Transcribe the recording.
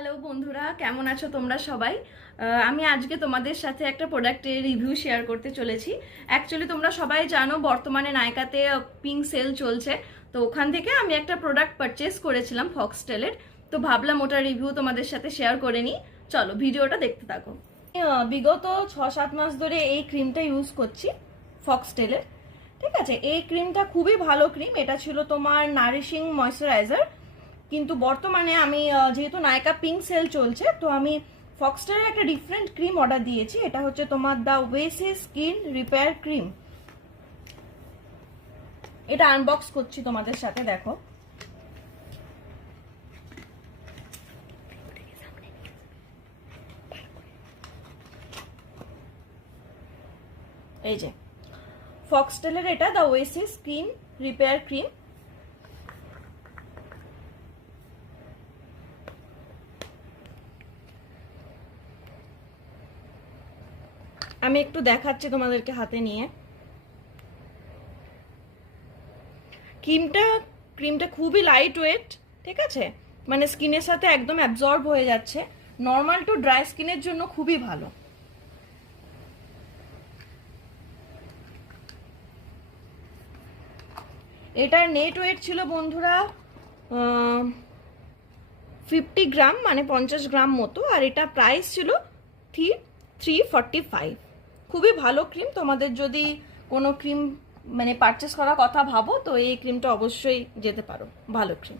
Hello বন্ধুরা, কেমন আছো তোমরা সবাই? আমি আজকে তোমাদের সাথে একটা প্রোডাক্টের রিভিউ শেয়ার করতে চলেছি। অ্যাকচুয়ালি তোমরা সবাই জানো বর্তমানে নাইকাতে পিঙ্ক সেল চলছে, তো ওখান থেকে আমি একটা প্রোডাক্ট পারচেস করেছিলাম ফক্সটেলের। তো ভাবলাম ওটা রিভিউ তোমাদের সাথে শেয়ার করে নিই। চলো ভিডিওটা দেখতে থাকো। বিগত 6-7 মাস ধরে এই ক্রিমটা ইউজ করছি ফক্সটেলের। ঠিক আছে, এই ক্রিমটা খুবই ভালো ক্রিম। এটা ছিল তোমার নারিশিং ময়শ্চারাইজার, কিন্তু বর্তমানে আমি যেহেতু নাইকা পিঙ্ক সেল চলছে, তো আমি ফক্সটেলের একটা ডিফারেন্ট ক্রিম অর্ডার দিয়েছি। এটা হচ্ছে তোমার the Oasis skin repair cream. এটা আনবক্স করছি তোমাদের সাথে, দেখো। এই যে ফক্সটেলের এটা the Oasis skin repair cream. আমি একটু দেখাচ্ছি তোমাদেরকে হাতে নিয়ে। ক্রিমটা খুবই লাইট ওয়েট, ঠিক আছে, মানে স্কিনের সাথে একদম অ্যাবজর্ব হয়ে যাচ্ছে। নর্মাল টু ড্রাই স্কিনের জন্য খুবই ভালো। এটার নেট ওয়েট ছিল বন্ধুরা 50 গ্রাম, মানে 50 গ্রাম মতো, আর এটা প্রাইস ছিল 345। খুবই ভালো ক্রিম। তোমাদের যদি কোনো ক্রিম মানে পারচেস করার কথা ভাবো, তো এই ক্রিমটা অবশ্যই যেতে পারো, ভালো ক্রিম।